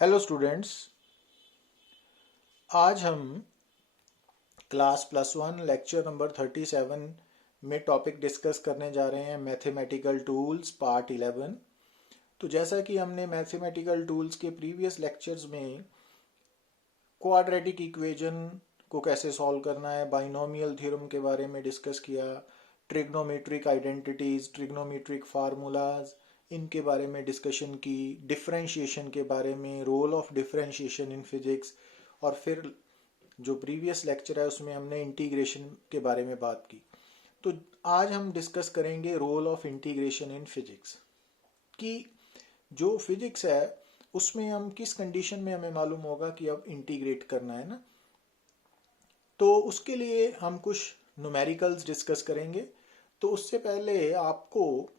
Hello students. आज हम class +1 lecture number 37 में टॉपिक डिस्कस करने जा रहे हैं मैथमेटिकल टूल्स पार्ट 11। तो जैसा कि हमने मैथमेटिकल टूल्स के प्रीवियस लेक्चर्स में क्वाड्रेटिक इक्वेशन को कैसे सॉल्व करना है, बाइनोमियल थ्योरम के बारे में डिस्कस किया, ट्रिग्नोमेट्रिक आइडेंटिटीज, ट्रिग्नोमेट्रिक फार्मूलाज, इनके बारे में डिस्कशन की, डिफरेंशिएशन के बारे में, role of differentiation in physics, और फिर जो प्रीवियस लेक्चर है उसमें हमने इंटीग्रेशन के बारे में बात की। तो आज हम डिस्कस करेंगे role of integration in physics कि जो फिजिक्स है उसमें हम किस कंडीशन में हमें मालूम होगा कि अब इंटीग्रेट करना है ना। तो उसके लिए हम कुछ न्यूमेरिकल्स डिस्कस करेंगे। तो उससे पहले आपको,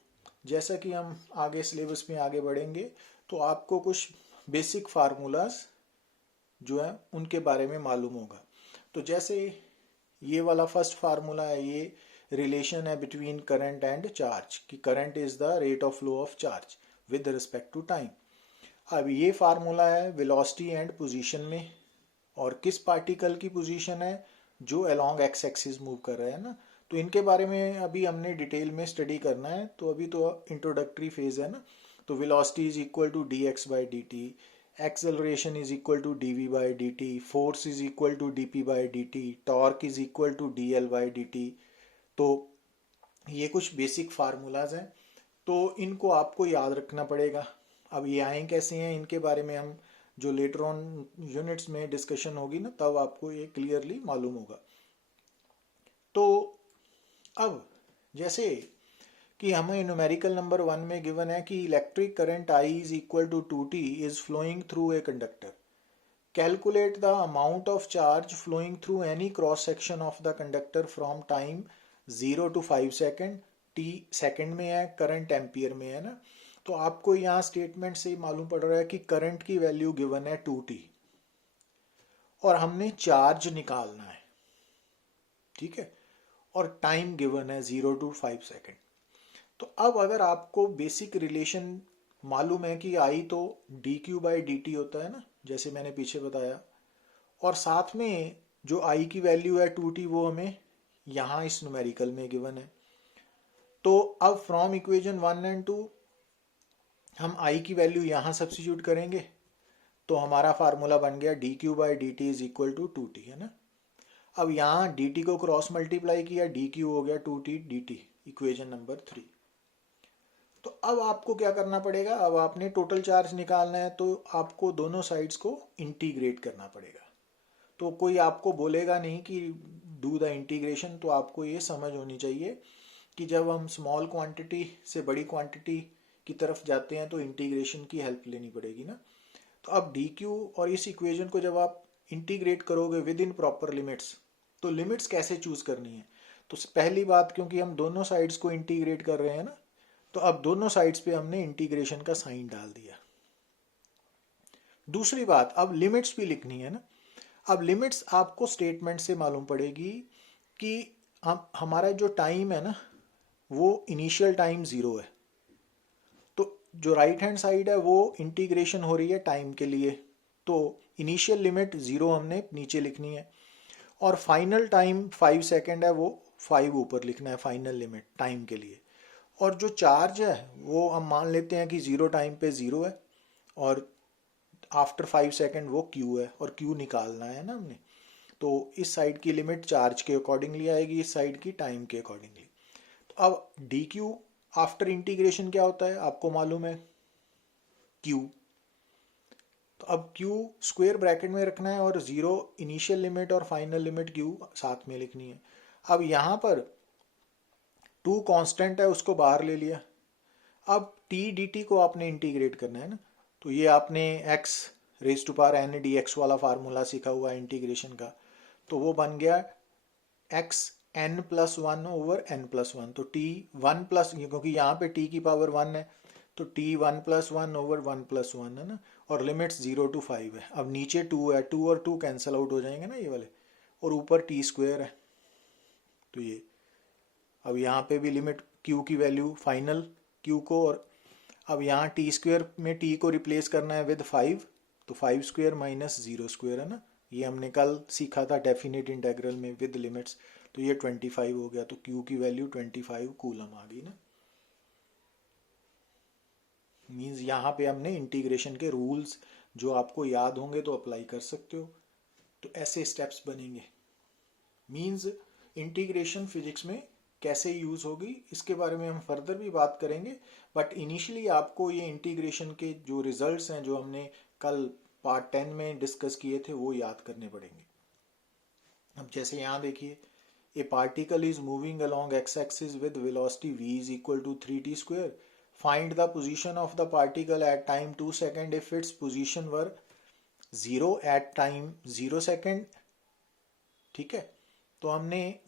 जैसा कि हम आगे सिलेबस में आगे बढ़ेंगे, तो आपको कुछ बेसिक फार्मूलाज जो है उनके बारे में मालूम होगा। तो जैसे ये वाला फर्स्ट फार्मूला है, ये रिलेशन है बिटवीन करंट एंड चार्ज कि current is the rate of flow of charge with respect to time. अब ये फार्मूला है वेलोसिटी एंड पोजीशन में, और किस पार्टिकल की पोजीशन है जो अलोंग एक्स एक्सिस मूव कर रहा है ना। तो इनके बारे में अभी हमने डिटेल में स्टडी करना है, तो अभी तो इंट्रोडक्टरी फेज है ना। तो velocity is equal to D X by D T, acceleration is equal to D V by D T, force is equal to D P by D T, torque is equal to D L by D T. तो ये कुछ basic formulas हैं, तो इनको आपको याद रखना पड़ेगा। अब ये आए कैसे हैं इनके बारे में हम जो लेटर ऑन यूनिट्स में डिस्कशन होगी ना, तब आपको ये क्लियरली मालूम होगा। तो अब जैसे कि हमें न्यूमेरिकल नंबर 1 में गिवन है कि electric current I is equal to 2t is flowing through a conductor. Calculate the amount of charge flowing through any cross section of the conductor from time 0 to 5 second. T second में है, current ampere में है ना। तो आपको यहाँ statement से मालूम पड़ रहा है कि करंट की वैल्यू गिवन है 2t और हमने चार्ज निकालना है, ठीक है, और टाइम गिवन है 0 to 5 सेकेंड। तो अब अगर आपको बेसिक रिलेशन मालूम है कि आई तो D Q by D T होता है ना, जैसे मैंने पीछे बताया, और साथ में जो आई की वैल्यू है 2t वो हमें यहाँ इस न्यूमेरिकल में गिवन है। तो अब फ्रॉम इक्वेशन 1 एंड 2 हम आई की वैल्यू यहाँ सब्सिट्यूट करेंगे, तो हमारा फार्मूला बन गया D Q by D T is equal to 2t, है ना। अब यहाँ डी टी को क्रॉस मल्टीप्लाई किया, डी क्यू हो गया 2t D T, equation number 3। तो अब आपको क्या करना पड़ेगा, अब आपने टोटल चार्ज निकालना है, तो आपको दोनों साइड्स को इंटीग्रेट करना पड़ेगा। तो कोई आपको बोलेगा नहीं कि डू द इंटीग्रेशन, तो आपको ये समझ होनी चाहिए कि जब हम स्मॉल क्वांटिटी से बड़ी क्वांटिटी की तरफ जाते हैं तो इंटीग्रेशन की हेल्प लेनी पड़ेगी ना। तो अब डी क्यू और इस इक्वेशन को जब आप इंटीग्रेट करोगे विद इन प्रॉपर लिमिट्स, तो लिमिट्स कैसे चूज करनी है। तो पहली बात, क्योंकि हम दोनों साइड्स को इंटीग्रेट कर रहे हैं ना, तो अब दोनों साइड्स पे हमने इंटीग्रेशन का साइन डाल दिया। दूसरी बात, अब लिमिट्स भी लिखनी है ना। अब लिमिट्स आपको स्टेटमेंट से मालूम पड़ेगी कि हम हमारा जो टाइम है ना वो इनिशियल टाइम 0 है, तो जो राइट हैंड साइड है वो इंटीग्रेशन हो रही है टाइम के लिए, तो इनिशियल लिमिट 0 हमने नीचे लिखनी है, और फाइनल टाइम 5 सेकेंड है वो 5 ऊपर लिखना है फाइनल लिमिट टाइम के लिए। और जो चार्ज है वो हम मान लेते हैं कि 0 टाइम पे 0 है, और आफ्टर 5 सेकेंड वो क्यू है, और क्यू निकालना है ना हमने। तो इस साइड की लिमिट चार्ज के अकॉर्डिंगली आएगी, इस साइड की टाइम के अकॉर्डिंगली। तो अब डी क्यू आफ्टर इंटीग्रेशन क्या होता है आपको मालूम है, क्यू। तो अब क्यू स्क्वायर ब्रैकेट में रखना है, और 0 इनिशियल लिमिट और फाइनल लिमिट क्यू साथ में लिखनी है। अब यहाँ पर 2 कांस्टेंट है, उसको बाहर ले लिया। अब टी डी टी को आपने इंटीग्रेट करना है ना, तो ये आपने X raise to power N D X वाला फार्मूला सीखा हुआ है इंटीग्रेशन का। तो वो बन गया X N plus one over N plus one. तो टी वन प्लस, क्योंकि यहाँ पे टी की पावर 1 है, तो टी 1+1 ओवर 1+1 है ना, और लिमिट्स 0 to 5 है। अब नीचे 2 है, 2 और 2 कैंसिल आउट हो जाएंगे ना ये वाले, और ऊपर टी स्क्वेयर है। तो ये अब यहाँ पे भी लिमिट क्यू की वैल्यू फाइनल क्यू को, और अब यहाँ टी स्क्वेयर में टी को रिप्लेस करना है विद 5, तो 5 स्क्वायर माइनस 0 स्क्वायर है ना, ये हमने कल सीखा था डेफिनेट इंटेग्रल में विद लिमिट्स। तो ये 25 हो गया, तो Q की वैल्यू 25 कूलम आ गई ना। मीन्स यहाँ पे हमने इंटीग्रेशन के रूल्स जो आपको याद होंगे तो अप्लाई कर सकते हो। तो ऐसे स्टेप्स बनेंगे। मीन्स इंटीग्रेशन फिजिक्स में कैसे यूज होगी इसके बारे में हम फर्दर भी बात करेंगे, बट इनिशियली आपको ये इंटीग्रेशन के जो रिजल्ट्स हैं जो हमने कल पार्ट 10 में डिस्कस किए थे वो याद करने पड़ेंगे। अब जैसे यहाँ देखिए, a particle is moving along X axis with velocity v is equal to 3t square. Find the position of the particle at time 2 second if its position were 0 at time 0 second. ठीक है, तो हमने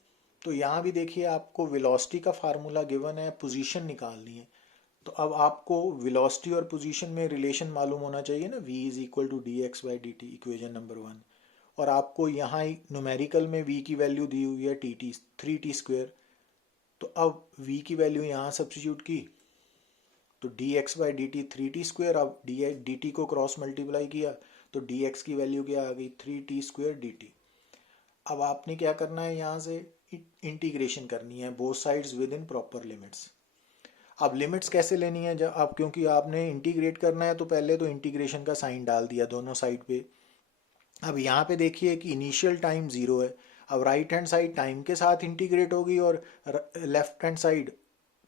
तो यहाँ भी देखिए आपको velocity का फार्मूला गिवन है, पोजीशन निकालनी है। तो अब आपको वेलोसिटी और पोजीशन में रिलेशन मालूम होना चाहिए ना, v is equal to D X by D T, equation number 1। और आपको यहाँ न्यूमेरिकल में v की वैल्यू दी हुई है टी टी 3t स्क्वेयर। तो अब v की वैल्यू यहाँ सब्स्टिट्यूट की तो D X by D T 3t square. अब डी टी को क्रॉस मल्टीप्लाई किया तो डी एक्स की वैल्यू क्या आ गई 3t स्क्वेयर डी टी। अब आपने क्या करना है, यहाँ से इंटीग्रेशन करनी है both sides with in proper limits. अब लिमिट्स कैसे लेनी है, जब आप क्योंकि आपने इंटीग्रेट करना है तो पहले तो इंटीग्रेशन का साइन डाल दिया दोनों साइड पे। अब यहाँ पे देखिए कि इनिशियल टाइम 0 है। अब राइट हैंड साइड टाइम के साथ इंटीग्रेट होगी और लेफ्ट हैंड साइड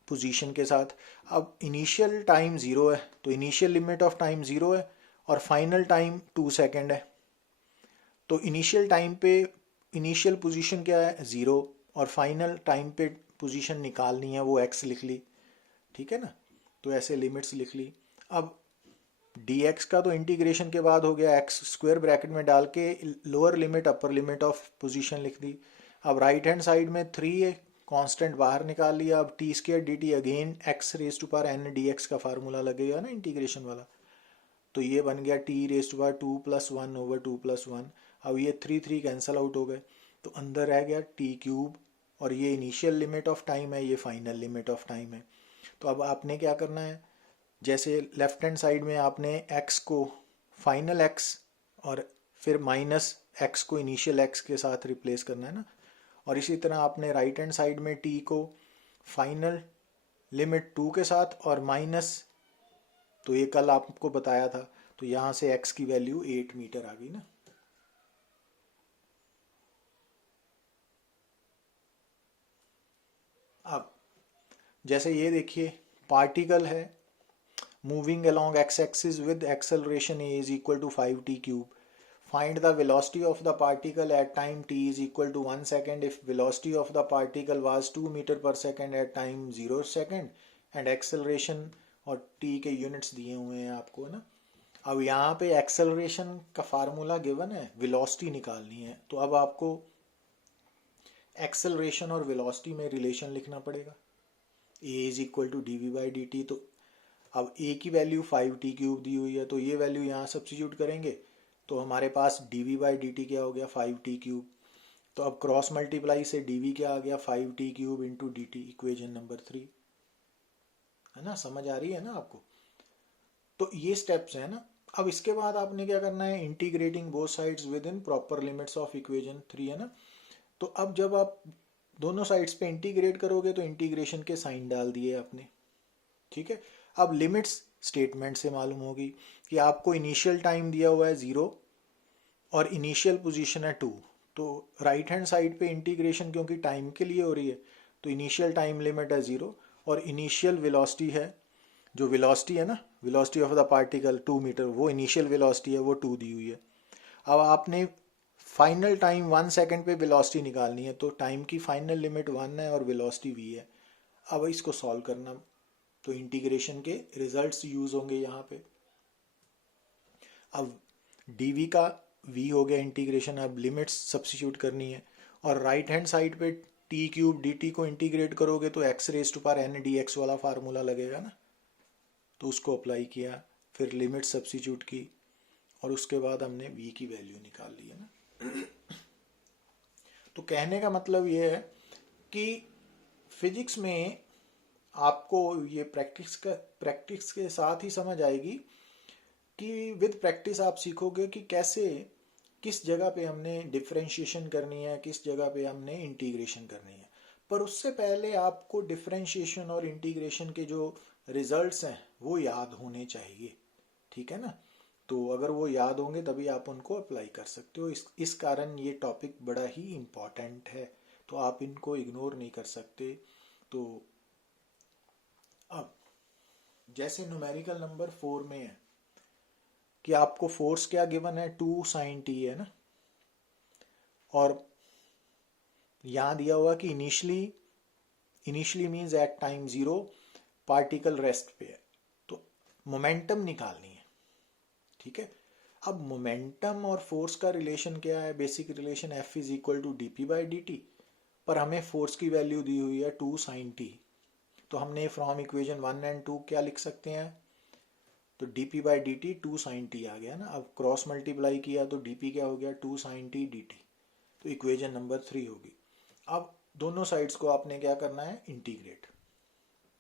पोजीशन के साथ। अब इनिशियल टाइम 0 है तो इनिशियल लिमिट ऑफ टाइम 0 है और फाइनल टाइम 2 सेकेंड है। तो इनिशियल टाइम पे इनिशियल पोजीशन क्या है 0 और फाइनल टाइम पे पोजीशन निकालनी है वो x लिख ली। ठीक है ना, तो ऐसे लिमिट्स लिख ली। अब dx का तो इंटीग्रेशन के बाद हो गया, x स्क्वायर ब्रैकेट में डाल के lower limit upper limit of position लिख दी। अब राइट हैंड साइड में 3 कांस्टेंट बाहर निकाल लिया। अब T square D T again X raise to power N D X का फार्मूला लगेगा ना इंटीग्रेशन वाला, तो ये बन गया T raise to power 2 + 1 over 2 + 1। अब ये 3 कैंसल आउट हो गए तो अंदर रह गया टी क्यूब, और ये इनिशियल लिमिट ऑफ टाइम है, ये फाइनल लिमिट ऑफ टाइम है। तो अब आपने क्या करना है, जैसे लेफ्ट हैंड साइड में आपने x को फाइनल x और फिर माइनस x को इनिशियल x के साथ रिप्लेस करना है ना, और इसी तरह आपने राइट हैंड साइड में t को फाइनल लिमिट 2 के साथ और माइनस, तो ये कल आपको बताया था, तो यहाँ से x की वैल्यू 8 मीटर आ गई ना। अब जैसे ये देखिए पार्टिकल है moving along x axis with acceleration a is equal to 5t cube. Find the velocity of the particle at time t is equal to 1 second if velocity of the particle was 2 meter per second at time 0 second and acceleration और t के units दिए हुए हैं आपको ना। अब यहाँ पे एक्सेलरेशन का फार्मूला गिवन है, वेलोसिटी निकालनी है, तो अब आपको एक्सेलरेशन और वेलोसिटी में रिलेशन लिखना पड़ेगा। a is equal to D V by D T. तो अब a की वैल्यू 5t क्यूब दी हुई है, तो ये वैल्यू यहाँ सब्स्टिट्यूट करेंगे तो हमारे पास डी बाई डी टी क्या हो गया 5t क्यूब। तो अब क्रॉस मल्टीप्लाई से डी क्या आ गया 5t cube into D T, equation number 3 है ना। समझ आ रही है ना आपको, तो ये स्टेप्स है ना। अब इसके बाद आपने क्या करना है, integrating both sides with in proper limits of equation 3 है ना। तो अब जब आप दोनों साइड्स पे इंटीग्रेट करोगे तो इंटीग्रेशन के साइन डाल दिए आपने। ठीक है, अब लिमिट्स स्टेटमेंट से मालूम होगी कि आपको इनिशियल टाइम दिया हुआ है 0 और इनिशियल पोजीशन है 2। तो राइट हैंड साइड पे इंटीग्रेशन क्योंकि टाइम के लिए हो रही है तो इनिशियल टाइम लिमिट है 0 और इनिशियल वेलोसिटी है, जो वेलोसिटी है ना, velocity of the particle 2 metre, वो इनिशियल वेलोसिटी है वो 2 दी हुई है। अब आपने फाइनल टाइम 1 सेकेंड पे वेलोसिटी निकालनी है, तो टाइम की फाइनल लिमिट 1 है और वेलोसिटी v है। अब इसको सॉल्व करना, तो इंटीग्रेशन के रिजल्ट्स यूज होंगे यहाँ पे। अब dv का v हो गया इंटीग्रेशन, अब लिमिट्स सब्स्टिट्यूट करनी है और राइट हैंड साइड पे t क्यूब dt को इंटीग्रेट करोगे तो x raise to power n dx वाला फार्मूला लगेगा ना, तो उसको अप्लाई किया, फिर लिमिट सब्स्टिट्यूट की और उसके बाद हमने v की वैल्यू निकाल ली है ना। तो कहने का मतलब ये है कि फिजिक्स में आपको ये प्रैक्टिस के साथ ही समझ आएगी कि विद प्रैक्टिस आप सीखोगे कि कैसे, किस जगह पे हमने डिफरेंशिएशन करनी है, किस जगह पे हमने इंटीग्रेशन करनी है। पर उससे पहले आपको डिफरेंशिएशन और इंटीग्रेशन के जो रिजल्ट्स हैं वो याद होने चाहिए, ठीक है ना। तो अगर वो याद होंगे तभी आप उनको अप्लाई कर सकते हो। इस कारण ये टॉपिक बड़ा ही इम्पॉर्टेंट है, तो आप इनको इग्नोर नहीं कर सकते। तो अब जैसे न्यूमेरिकल नंबर 4 में है कि आपको फोर्स क्या गिवन है, 2 sin t है ना, और यहाँ दिया हुआ कि initially means at time 0 particle rest पे है, तो मोमेंटम निकालनी है, ठीक है। अब मोमेंटम और फोर्स का रिलेशन क्या है, basic relation F is equal to dp/dt, पर हमें फोर्स की वैल्यू दी हुई है 2 sin t, तो हमने फ्रॉम इक्वेशन 1 एंड 2 क्या लिख सकते हैं, तो dp/dt 2 sin t आ गया ना। अब क्रॉस मल्टीप्लाई किया तो dp क्या हो गया, 2 sin t dt, तो इक्वेशन नंबर 3 होगी। अब दोनों साइड्स को आपने क्या करना है, integrate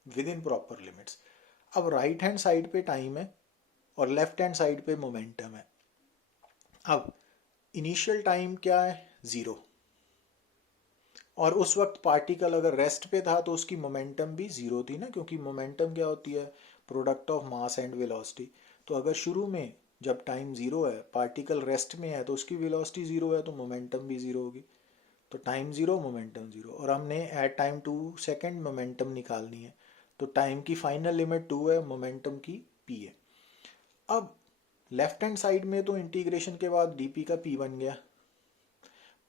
with in proper limits. अब राइट हैंड साइड पे टाइम है और लेफ्ट हैंड साइड पे मोमेंटम है। अब इनिशियल टाइम क्या है, 0, और उस वक्त पार्टिकल अगर रेस्ट पे था तो उसकी मोमेंटम भी 0 थी ना, क्योंकि मोमेंटम क्या होती है, product of mass and velocity. तो अगर शुरू में जब टाइम 0 है, पार्टिकल रेस्ट में है, तो उसकी वेलोसिटी 0 है, तो मोमेंटम भी 0 होगी। तो टाइम 0 मोमेंटम 0, और हमने एट टाइम 2 सेकेंड मोमेंटम निकालनी है, तो टाइम की फाइनल लिमिट 2 है, मोमेंटम की p है। अब लेफ्ट हैंड साइड में तो इंटीग्रेशन के बाद dp का p बन गया,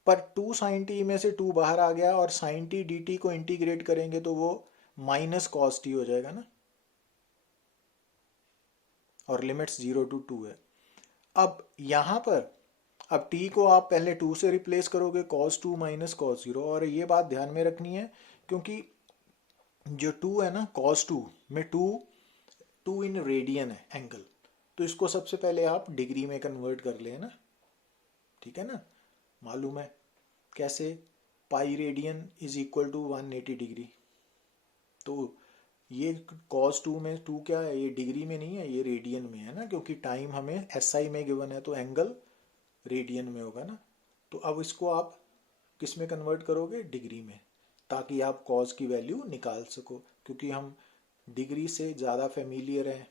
पर 2 sin t में से 2 बाहर आ गया, और sin t dt को इंटीग्रेट करेंगे तो वो -cos t हो जाएगा ना, और लिमिट्स 0 to 2 है। अब यहां पर अब t को आप पहले 2 से रिप्लेस करोगे, cos 2 -cos 0, और ये बात ध्यान में रखनी है क्योंकि जो 2 है ना, cos 2 में 2 इन रेडियन है एंगल, तो इसको सबसे पहले आप डिग्री में कन्वर्ट कर लेना, ठीक है ना। मालूम है कैसे, pi radian is equal to 180 degree. तो ये cos 2 में 2 क्या है, ये डिग्री में नहीं है, ये रेडियन में है ना, क्योंकि टाइम हमें SI में गिवन है, तो एंगल रेडियन में होगा ना। तो अब इसको आप किस में कन्वर्ट करोगे, डिग्री में, ताकि आप cos की वैल्यू निकाल सको, क्योंकि हम डिग्री से ज़्यादा फेमिलियर हैं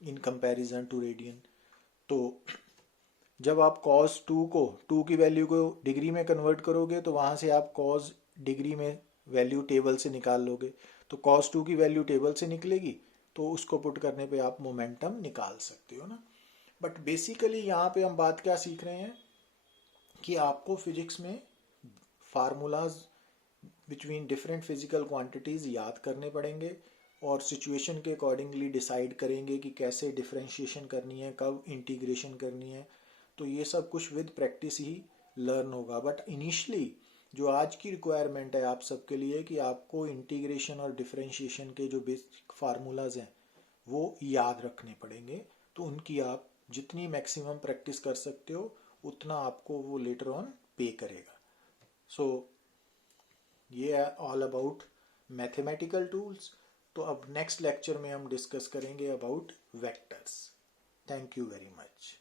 इन कंपैरिजन टू रेडियन। तो जब आप cos 2 को 2 की वैल्यू को डिग्री में कन्वर्ट करोगे, तो वहाँ से आप cos डिग्री में वैल्यू टेबल से निकाल लोगे, तो cos 2 की वैल्यू टेबल से निकलेगी, तो उसको पुट करने पे आप मोमेंटम निकाल सकते हो ना। बट बेसिकली यहाँ पे हम बात क्या सीख रहे हैं कि आपको फिजिक्स में formulas between different physical quantities याद करने पड़ेंगे, और सिचुएशन के अकॉर्डिंगली डिसाइड करेंगे कि कैसे डिफरेंशिएशन करनी है, कब इंटीग्रेशन करनी है। तो ये सब कुछ विद प्रैक्टिस ही लर्न होगा। बट इनिशियली जो आज की रिक्वायरमेंट है आप सबके लिए कि आपको इंटीग्रेशन और डिफरेंशिएशन के जो बेसिक फार्मूलाज हैं वो याद रखने पड़ेंगे। तो उनकी आप जितनी मैक्सिमम प्रैक्टिस कर सकते हो उतना आपको वो लेटर ऑन पे करेगा। सो ये है ऑल अबाउट मैथमेटिकल टूल्स। तो अब नेक्स्ट लेक्चर में हम डिस्कस करेंगे about vectors. Thank you very much.